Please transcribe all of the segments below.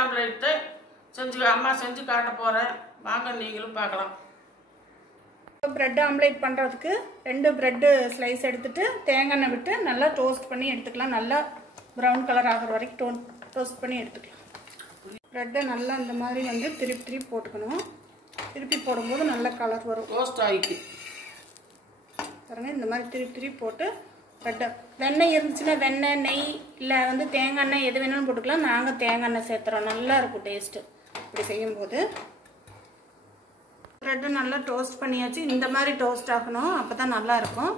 Omelette செஞ்சு அம்மா செஞ்சு காட்ட போகிறேன். வாங்க நீங்களும் பார்க்கலாம். பிரெட் ஆம்லேட் பண்ணுறதுக்கு 2 பிரெட்டு ஸ்லைஸ் எடுத்துட்டு தேங்காய் எண்ணெய் விட்டு நல்லா டோஸ்ட் பண்ணி எடுத்துக்கலாம். நல்லா ப்ரௌன் கலர் ஆகிற வரைக்கும் டோஸ்ட் பண்ணி எடுத்துக்கலாம். பிரெட்டை நல்லா இந்த மாதிரி வந்து திருப்பி போட்டுக்கணும். திருப்பி போடும்போது நல்ல கலர் வரும். ரோஸ்ட் ஆகிட்டு பாருங்கள், இந்த மாதிரி திருப்பி போட்டு பிரெட்டை வெண்ணெய் இருந்துச்சுன்னா வெண்ணெய், நெய் இல்லை வந்து தேங்காய் எண்ணெய் எது வேணாலும் போட்டுக்கலாம். நாங்கள் தேங்காய் எண்ணெய் சேர்த்துறோம், நல்லா இருக்கும் டேஸ்ட்டு இப்படி செய்யும்போது. பிரெட்டை நல்லா டோஸ்ட் பண்ணியாச்சு. இந்த மாதிரி டோஸ்ட் ஆகணும், அப்போ தான் நல்லாயிருக்கும்.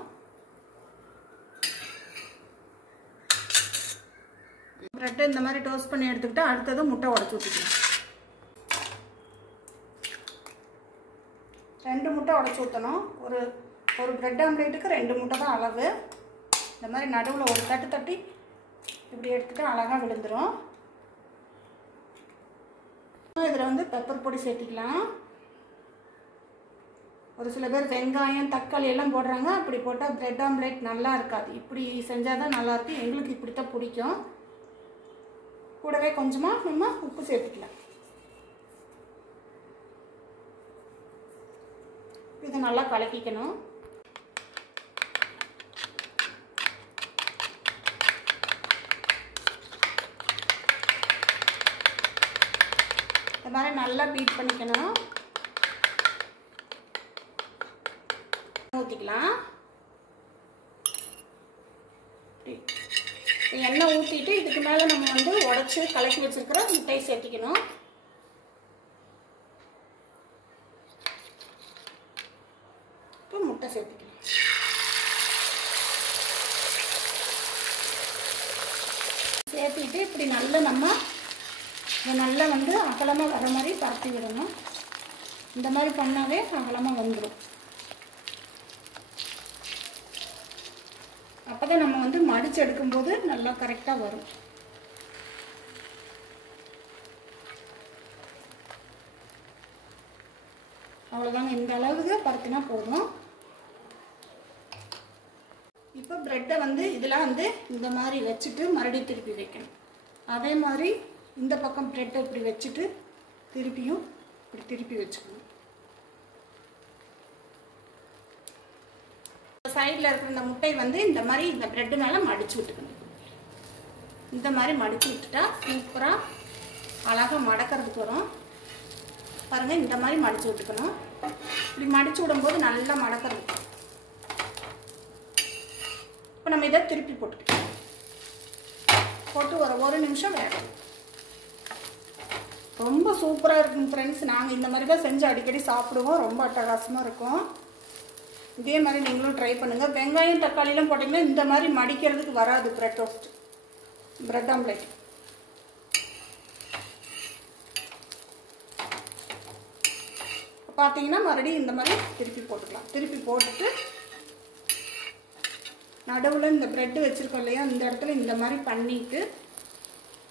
பிரெட்டை இந்த மாதிரி டோஸ்ட் பண்ணி எடுத்துக்கிட்டு அடுத்தது முட்டை உடச்சி ஊற்றிக்கலாம். 2 முட்டை உடச்சி ஊற்றணும். ஒரு பிரெட் ஆம்லேட்டுக்கு 2 முட்டை தான் அளவு. இந்த மாதிரி நடுவில் ஒரு தட்டி இப்படி எடுத்துகிட்டு அழகாக விழுந்துடும். இதில் வந்து பெப்பர் பொடி சேர்த்திக்கலாம். ஒரு சில பேர் வெங்காயம், தக்காளி எல்லாம் போடுறாங்க. அப்படி போட்டால் பிரெட் ஆம்லேட் நல்லா இருக்காது. இப்படி செஞ்சால் தான் நல்லாயிருக்கும். எங்களுக்கு இப்படித்தான் பிடிக்கும். கூடவே கொஞ்சமாக நம்ம உப்பு சேர்த்துக்கலாம். இதை நல்லா கலக்கிக்கணும். இந்த மாதிரி நல்லா பீட் பண்ணிக்கணும். ஊற்றிக்கலாம். எண்ணெய் ஊற்றிட்டு இதுக்கு மேலே நம்ம வந்து உடச்சி கலக்கி வச்சிருக்கிற முட்டையை சேர்த்திக்கணும். இப்போ முட்டை சேர்த்திக்கலாம். சேர்த்திட்டு இப்படி நல்லா நம்ம இதை நல்லா வந்து அகலமாக வர மாதிரி பரப்பி விடணும். இந்த மாதிரி பண்ணாவே அகலமாக வந்துடும். அப்போ தான் நம்ம வந்து மடித்து எடுக்கும்போது நல்லா கரெக்டாக வரும். அவ்வளோதாங்க, இந்த அளவுக்கு பருத்தினா போதும். இப்போ பிரெட்டை வந்து இதெல்லாம் வந்து இந்த மாதிரி வச்சுட்டு மறுபடியும் திருப்பி வைக்கணும். அதே மாதிரி இந்த பக்கம் பிரெட்டை இப்படி வச்சுட்டு திருப்பியும் இப்படி திருப்பி வச்சுக்கணும். சைடில் இருக்கிற இந்த முட்டை வந்து இந்த மாதிரி இந்த பிரெட்டு மேலே மடித்து விட்டுக்கணும். இந்த மாதிரி மடித்து விட்டுட்டா சூப்பராக அழகாக மடக்கிறதுக்கு வரும். பாருங்கள், இந்த மாதிரி மடித்து விட்டுக்கணும். இப்படி மடித்து விடும்போது நல்லா மடக்கிறது. இப்போ நம்ம இதை திருப்பி போட்டுக்கலாம். போட்டு ஒரு நிமிஷம் வேகும். ரொம்ப சூப்பராக இருக்கும் ஃப்ரெண்ட்ஸ். நாங்கள் இந்த மாதிரி தான் செஞ்சு அடிக்கடி சாப்பிடுவோம். ரொம்ப அட்டகாசமாக இருக்கும். இதே மாதிரி நீங்களும் ட்ரை பண்ணுங்கள். வெங்காயம், தக்காளிலாம் போட்டிங்கன்னா இந்த மாதிரி மடிக்கிறதுக்கு வராது பிரெட் டோஸ்ட், பிரெட் ஆம்லேட். பார்த்தீங்கன்னா மறுபடியும் இந்த மாதிரி திருப்பி போட்டுக்கலாம். திருப்பி போட்டுட்டு நடுவில் இந்த பிரெட்டு வச்சுருக்கோம் இல்லையா, இந்த இடத்துல இந்த மாதிரி பண்ணிவிட்டு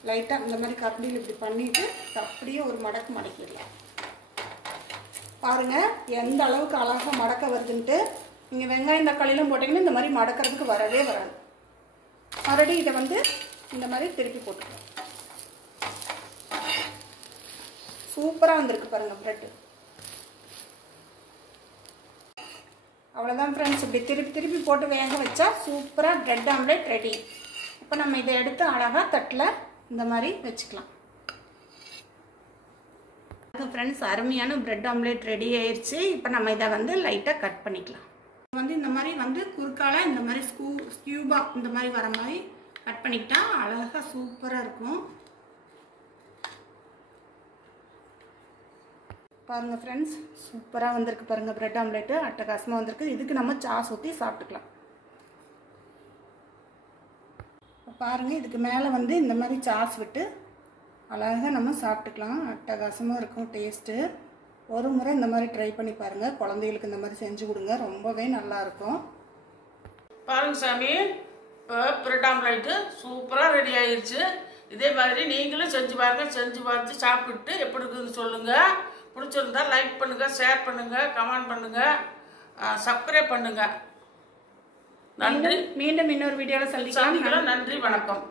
லைட்டாக இந்த மாதிரி கரண்டியில் இப்படி பண்ணிவிட்டு அப்படியே ஒரு மடக்கு மடக்கிடலாம். பாருங்கள் எந்த அளவுக்கு அழகாக மடக்க வருதுன்ட்டு. நீங்கள் வெங்காயம், தக்காளிலாம் போட்டிங்கன்னா இந்த மாதிரி மடக்கிறதுக்கு வரவே வராது. மறுபடியும் இதை வந்து இந்த மாதிரி திருப்பி போட்டுக்கலாம். சூப்பராக வந்திருக்கு பாருங்கள் பிரெட்டு. அவ்வளோதான் ஃப்ரெண்ட்ஸ். இப்படி திருப்பி போட்டு வேக வச்சா சூப்பராக பிரெட் ஆம்லேட் ரெடி. இப்போ நம்ம இதை எடுத்து அழகாக தட்டில் இந்த மாதிரி வச்சுக்கலாம். ஃப்ரெண்ட்ஸ், அருமையான பிரெட் ஆம்லேட் ரெடி ஆயிடுச்சு. இப்போ நம்ம இதை வந்து லைட்டாக கட் பண்ணிக்கலாம். வந்து இந்த மாதிரி வந்து குறுக்கால இந்த மாதிரி ஸ்கியூபாக இந்த மாதிரி வர மாதிரி கட் பண்ணிக்கிட்டா அழகாக சூப்பராக இருக்கும். பாருங்கள் ஃப்ரெண்ட்ஸ், சூப்பராக வந்திருக்கு பாருங்கள் பிரெட் ஆம்லேட்டு. அட்டகாசமாக வந்திருக்கு. இதுக்கு நம்ம சாஸ் ஊற்றி சாப்பிட்டுக்கலாம். பாருங்கள், இதுக்கு மேலே வந்து இந்த மாதிரி சாஸ் விட்டு அழகாக நம்ம சாப்பிட்டுக்கலாம். அட்டகாசமாக இருக்கும் டேஸ்ட்டு. ஒரு முறை இந்த மாதிரி ட்ரை பண்ணி பாருங்கள். குழந்தைகளுக்கு இந்த மாதிரி செஞ்சு கொடுங்க, ரொம்பவே நல்லாயிருக்கும். பாருங்க சாமி, இப்போ பிரெட் ஆம்லேட்டு சூப்பராக ரெடி ஆயிடுச்சு. இதே மாதிரி நீங்களும் செஞ்சு பாருங்கள். செஞ்சு பார்த்து சாப்பிட்டு எப்படி இருக்குதுன்னு சொல்லுங்கள். பிடிச்சிருந்தா லைக் பண்ணுங்கள், ஷேர் பண்ணுங்கள், கமெண்ட் பண்ணுங்கள், சப்ஸ்கிரைப் பண்ணுங்கள். நன்றி. மீண்டும் இன்னொரு வீடியோவில் சந்திக்கலாம். நன்றி, வணக்கம்.